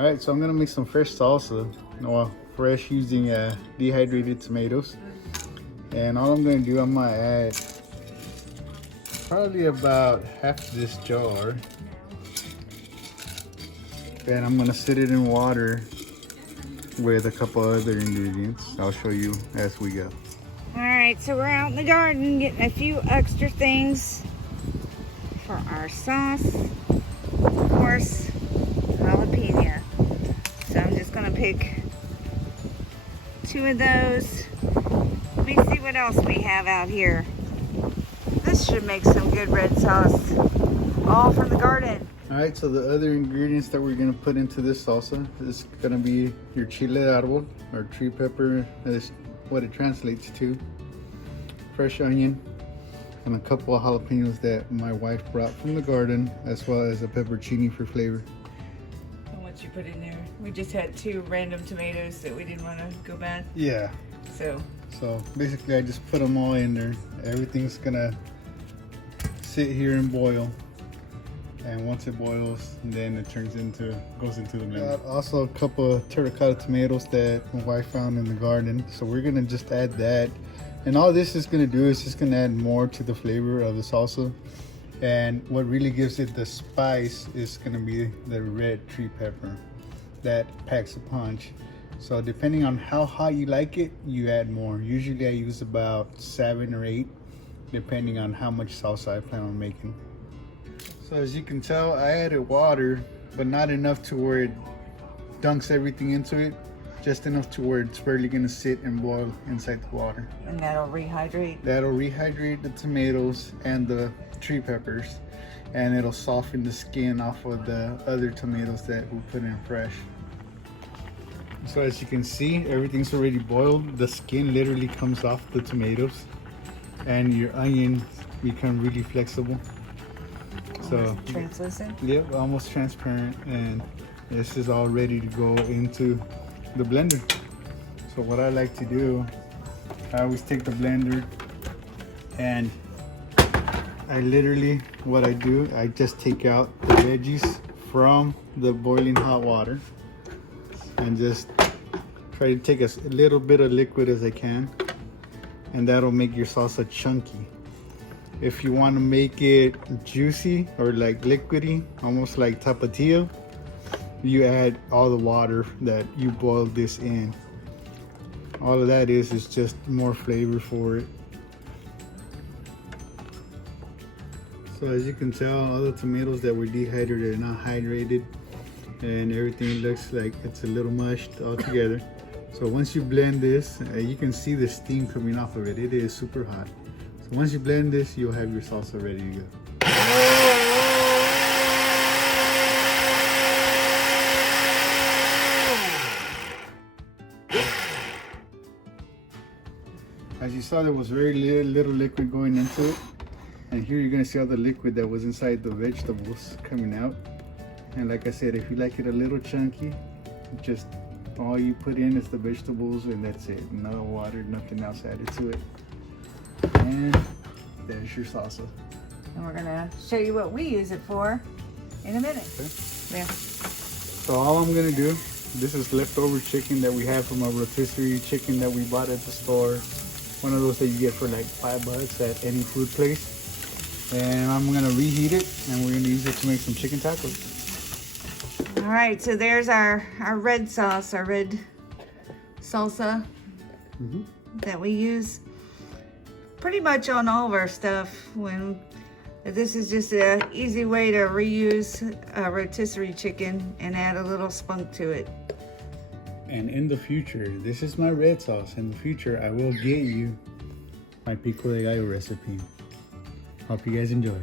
All right, so I'm gonna make some fresh salsa. Well, fresh using dehydrated tomatoes. And all I'm gonna do, I'm gonna add probably about half this jar. And I'm gonna sit it in water with a couple other ingredients. I'll show you as we go. All right, so we're out in the garden getting a few extra things for our sauce. Of course, jalapeno. So I'm just gonna pick 2 of those. Let me see what else we have out here. This should make some good red sauce, all from the garden. All right, so the other ingredients that we're gonna put into this salsa is gonna be your chile arbol, or tree pepper, is what it translates to. Fresh onion, and a couple of jalapenos that my wife brought from the garden, as well as a pepper cheney for flavor. And what you put in there? We just had 2 random tomatoes that we didn't want to go bad. Yeah. So Basically I just put them all in there. Everything's gonna sit here and boil. And once it boils, then it goes into the blender. Also a couple of terracotta tomatoes that my wife found in the garden. So we're gonna just add that. And all this is gonna do is just gonna add more to the flavor of the salsa. And what really gives it the spice is gonna be the red tree pepper that packs a punch. So depending on how hot you like it, you add more. Usually I use about 7 or 8, depending on how much salsa I plan on making. So as you can tell, I added water, but not enough to where it dunks everything into it. Just enough to where it's barely gonna sit and boil inside the water. and that'll rehydrate. That'll rehydrate the tomatoes and the tree peppers, and it'll soften the skin off of the other tomatoes that we put in fresh. So as you can see, everything's already boiled. The skin literally comes off the tomatoes, and your onions become really flexible. So Translucent. yep, almost transparent, and this is all ready to go into the blender. So what I like to do, I always take the blender, and what I do, I just take out the veggies from the boiling hot water and just try to take as little bit of liquid as I can, and that'll make your salsa chunky. If you want to make it juicy or like liquidy, almost like tapatio, you add all the water that you boiled this in. All of that is just more flavor for it. So as you can tell, all the tomatoes that were dehydrated are now hydrated, and everything looks like it's a little mushed all together. So once you blend this, you can see the steam coming off of it. It is super hot. So once you blend this, you'll have your salsa ready to go. As you saw, there was very little liquid going into it. And here you're gonna see all the liquid that was inside the vegetables coming out. And like I said, if you like it a little chunky, just all you put in is the vegetables, and that's it. No water, nothing else added to it. And there's your salsa. And we're gonna show you what we use it for in a minute. Okay. Yeah. So all I'm gonna do, this is leftover chicken that we have from a rotisserie chicken that we bought at the store. One of those that you get for like $5 at any food place. And I'm gonna reheat it, and we're gonna use it to make some chicken tacos. All right, so there's our red sauce, our red salsa that we use pretty much on all of our stuff. This is just an easy way to reuse a rotisserie chicken and add a little spunk to it. And in the future, this is my red sauce. In the future, I will get you my pico de gallo recipe. Hope you guys enjoy.